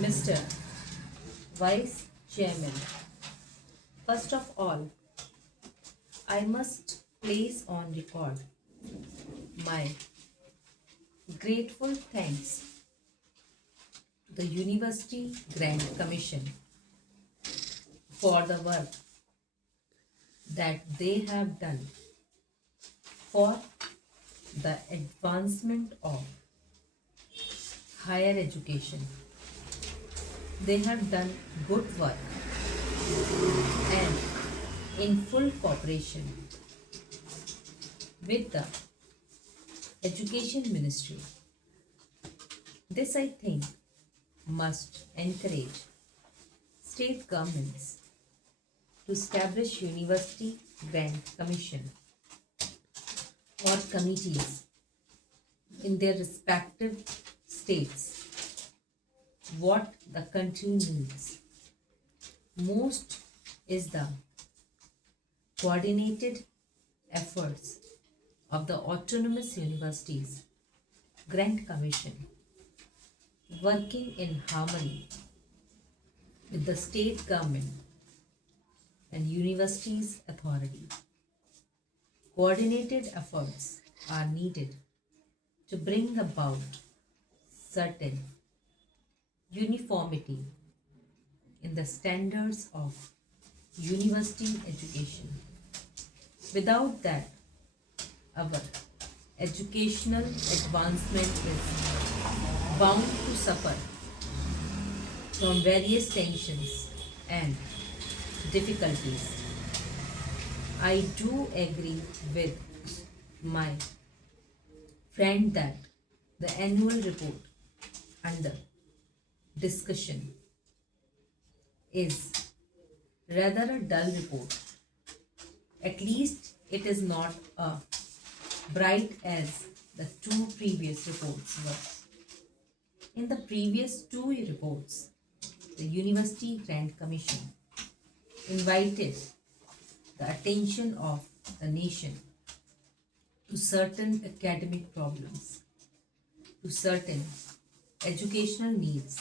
Mr. Vice Chairman, first of all, I must place on record my grateful thanks to the University Grant Commission for the work that they have done for the advancement of higher education. They have done good work and in full cooperation with the Education Ministry. This, I think, must encourage state governments to establish University Grant Commission or committees in their respective states. What the country needs most is the coordinated efforts of the Autonomous Universities Grant Commission working in harmony with the state government and universities authority. Coordinated efforts are needed to bring about certain uniformity in the standards of university education. Without that, our educational advancement is bound to suffer from various tensions and difficulties. I do agree with my friend that the annual report under discussion is rather a dull report. At least it is not as bright as the two previous reports were. In the previous two reports, the University Grant Commission invited the attention of the nation to certain academic problems, to certain educational needs.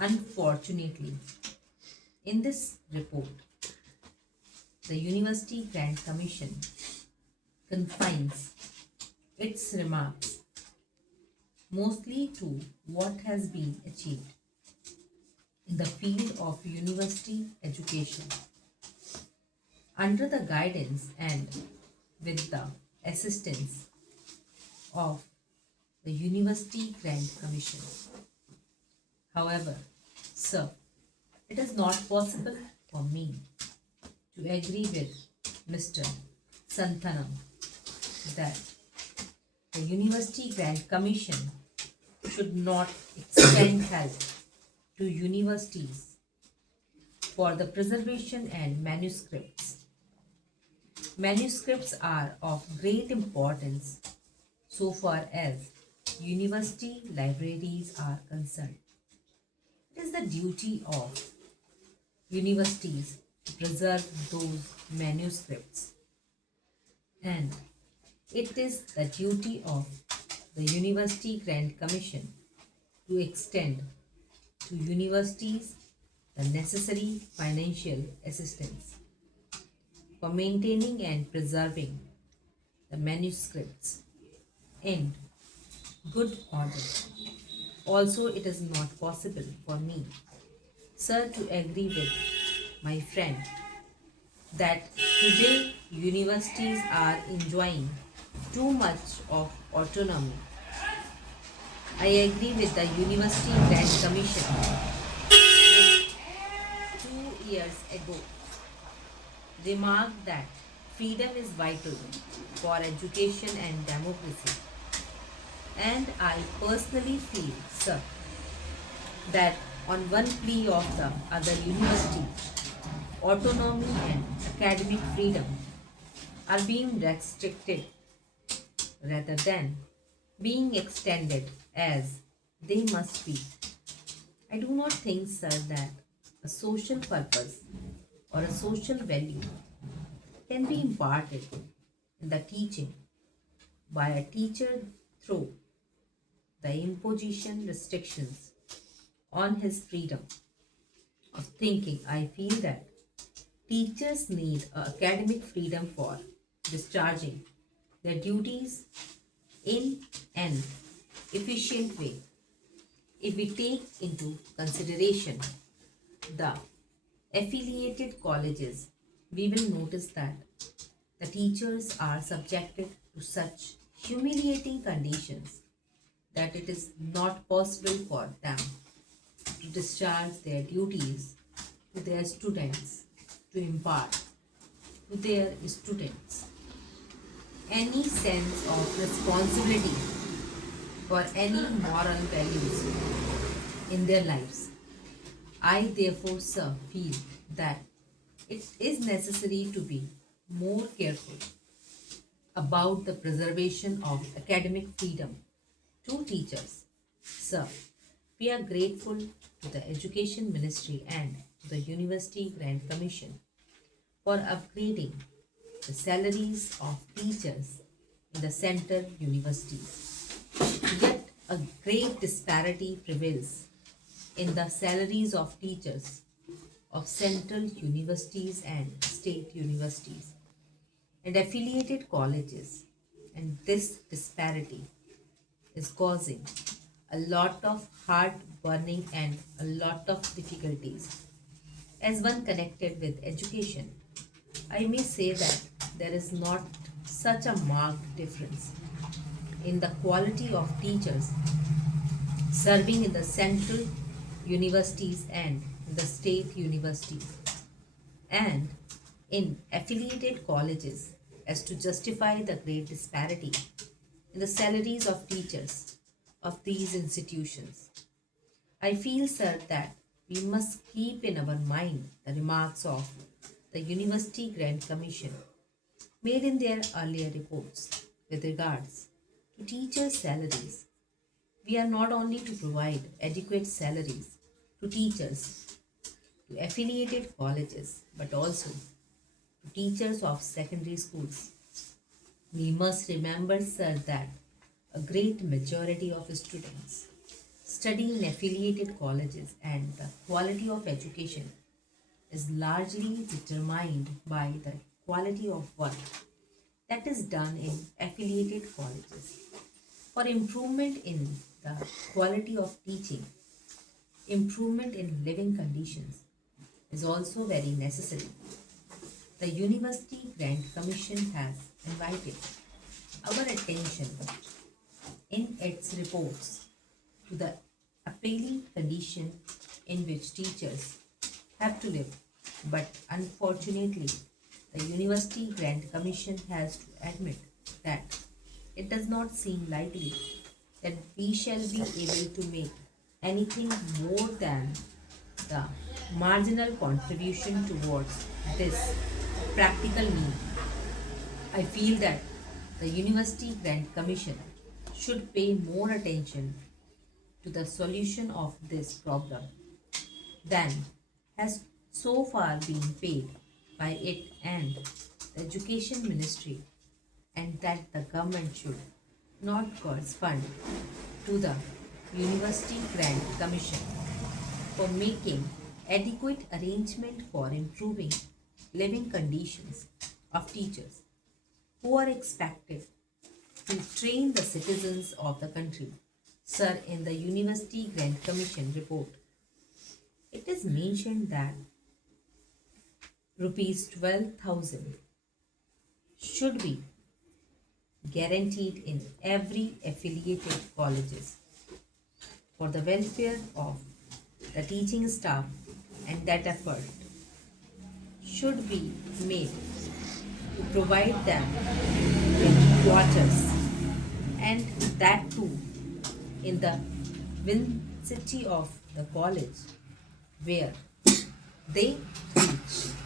Unfortunately, in this report, the University Grant Commission confines its remarks mostly to what has been achieved in the field of university education under the guidance and with the assistance of the University Grant Commission. However, sir, it is not possible for me to agree with Mr. Santhanam that the University Grant Commission should not extend help to universities for the preservation and manuscripts. Manuscripts are of great importance so far as university libraries are concerned. It is the duty of universities to preserve those manuscripts, and it is the duty of the University Grant Commission to extend to universities the necessary financial assistance for maintaining and preserving the manuscripts in good order. Also, it is not possible for me, sir, to agree with my friend that today universities are enjoying too much of autonomy. I agree with the University Grant Commission which 2 years ago remarked that freedom is vital for education and democracy. And I personally feel, sir, that on one plea of the other university, autonomy and academic freedom are being restricted rather than being extended as they must be. I do not think, sir, that a social purpose or a social value can be imparted in the teaching by a teacher through the imposition restrictions on his freedom of thinking, I feel that teachers need academic freedom for discharging their duties in an efficient way. If we take into consideration the affiliated colleges, we will notice that the teachers are subjected to such humiliating conditions that it is not possible for them to discharge their duties to their students, to impart to their students any sense of responsibility for any moral values in their lives. I therefore, sir, feel that it is necessary to be more careful about the preservation of academic freedom to teachers. Sir, we are grateful to the Education Ministry and to the University Grant Commission for upgrading the salaries of teachers in the central universities. Yet a great disparity prevails in the salaries of teachers of central universities and state universities and affiliated colleges, and this disparity is causing a lot of heart burning and a lot of difficulties. As one connected with education, I may say that there is not such a marked difference in the quality of teachers serving in the central universities and in the state universities and in affiliated colleges as to justify the great disparity in the salaries of teachers of these institutions. I feel, sir, that we must keep in our mind the remarks of the University Grant Commission made in their earlier reports with regards to teachers' salaries. We are not only to provide adequate salaries to teachers to affiliated colleges but also to teachers of secondary schools. We must remember, sir, that a great majority of students study in affiliated colleges and the quality of education is largely determined by the quality of work that is done in affiliated colleges. For improvement in the quality of teaching, improvement in living conditions is also very necessary. The University Grant Commission has invited our attention in its reports to the appalling condition in which teachers have to live. But unfortunately, the University Grant Commission has to admit that it does not seem likely that we shall be able to make anything more than the marginal contribution towards this practical need. I feel that the University Grant Commission should pay more attention to the solution of this problem than has so far been paid by it and the Education Ministry, and that the government should not correspond to the University Grant Commission for making adequate arrangement for improving living conditions of teachers who are expected to train the citizens of the country. Sir, in the University Grant Commission report, it is mentioned that rupees 12,000 should be guaranteed in every affiliated colleges for the welfare of the teaching staff, and that effort should be made to provide them with quarters, and that too in the vicinity of the college where they teach.